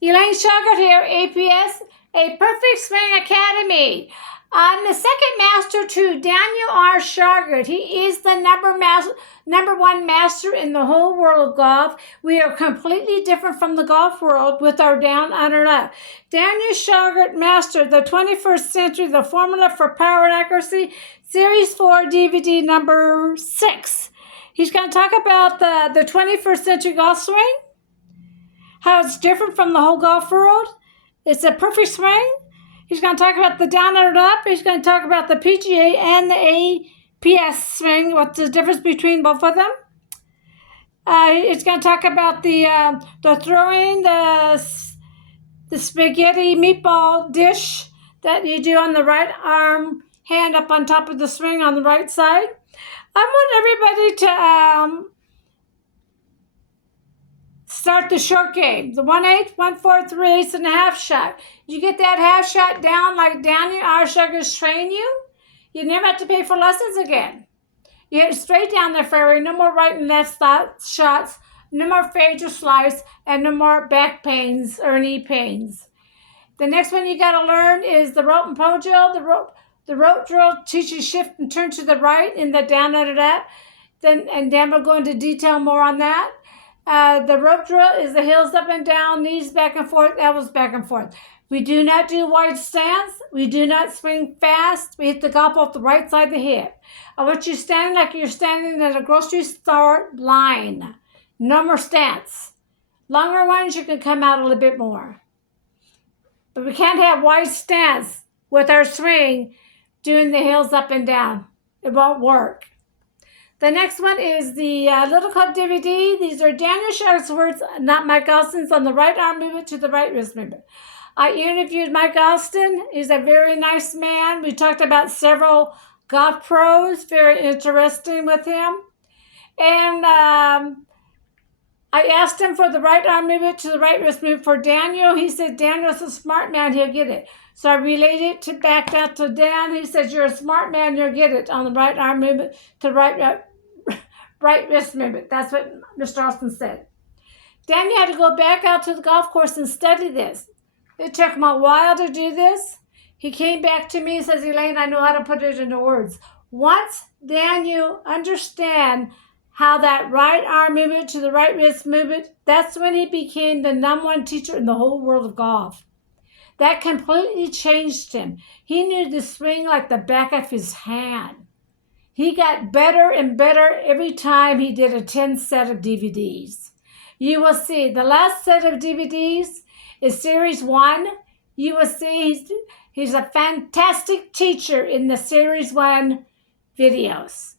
Elaine Shauger here, APS, a Perfect Swing Academy. I'm the second master to Daniel R. Shauger. He is the number one master in the whole world of golf. We are completely different from the golf world with our down, under, up. Daniel Shauger mastered the 21st century, the formula for power and accuracy, Series 4 DVD number 6. He's going to talk about the 21st century golf swing, how it's different from the whole golf world. It's a perfect swing. He's going to talk about the down and up. He's going to talk about the PGA and the APS swing, what's the difference between both of them. It's going to talk about the throwing, the spaghetti meatball dish that you do on the right arm, hand up on top of the swing on the right side. I want everybody to start the short game, the 1/8, 1/4, 3/8 and a half shot. You get that half shot down like Daniel R. Shauger's train you, you never have to pay for lessons again. You hit straight down the fairway, no more right and left shots, no more fade or slice, and no more back pains or knee pains. The next one you got to learn is the rope and pro drill. The rope drill teaches shift and turn to the right in the down under that. And Dan will go into detail more on that. The rope drill is the heels up and down, knees back and forth, elbows back and forth. We do not do wide stance. We do not swing fast. We hit the golf off the right side of the hip. I want you standing like you're standing at a grocery store line. No more stance. Longer ones, you can come out a little bit more. But we can't have wide stance with our swing doing the heels up and down. It won't work. The next one is the Little Club DVD. These are Daniel Shauger's words, not Mike Alston's, on the right arm movement to the right wrist movement. I interviewed Mike Alston. He's a very nice man. We talked about several golf pros, very interesting with him. And I asked him for the right arm movement to the right wrist movement for Daniel. He said, Daniel's a smart man, he'll get it. So I relayed it back out to Dan. He said, you're a smart man, you'll get it on the right arm movement to the right wrist movement. That's what Mr. Alston said. Daniel had to go back out to the golf course and study this. It took him a while to do this. He came back to me and says, Elaine, I know how to put it into words. Once Daniel understand how that right arm movement to the right wrist movement, that's when he became the #1 teacher in the whole world of golf. That completely changed him. He knew the swing like the back of his hand. He got better and better every time he did a 10 set of DVDs. You will see the last set of DVDs is Series 1. You will see he's a fantastic teacher in the Series 1 videos.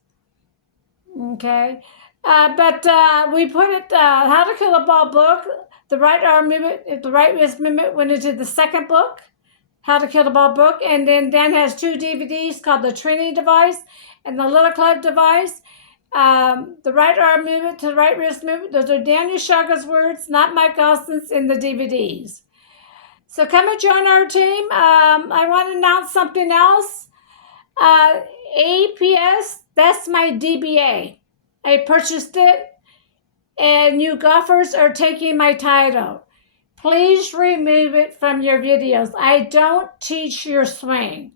Okay, but we put it, How to Kill a Ball book, the right arm movement, the right wrist movement went into the second book, How to Kill a Ball book, and then Dan has 2 DVDs called the Training Device and the Little Club Device. The right arm movement to the right wrist movement, those are Daniel Shauger's words, not Mike Alston's, in the DVDs. So come and join our team. I want to announce something else. APS, that's my DBA. I purchased it, and you golfers are taking my title. Please remove it from your videos. I don't teach your swing.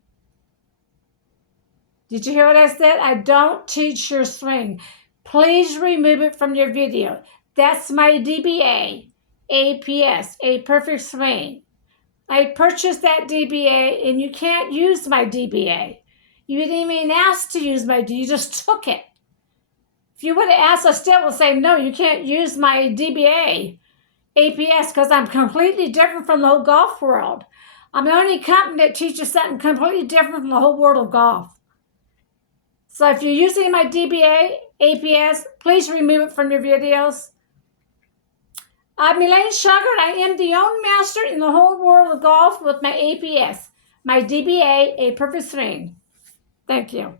Did you hear what I said? I don't teach your swing. Please remove it from your video. That's my DBA, APS, a perfect swing. I purchased that DBA, and you can't use my DBA. You didn't even ask to use my DBA. You just took it. If you would have asked, I still would say, no, you can't use my DBA, APS, because I'm completely different from the whole golf world. I'm the only company that teaches something completely different from the whole world of golf. So if you're using my DBA, APS, please remove it from your videos. I'm Elaine Shauger. I am the only master in the whole world of golf with my APS, my DBA, a perfect swing. Thank you.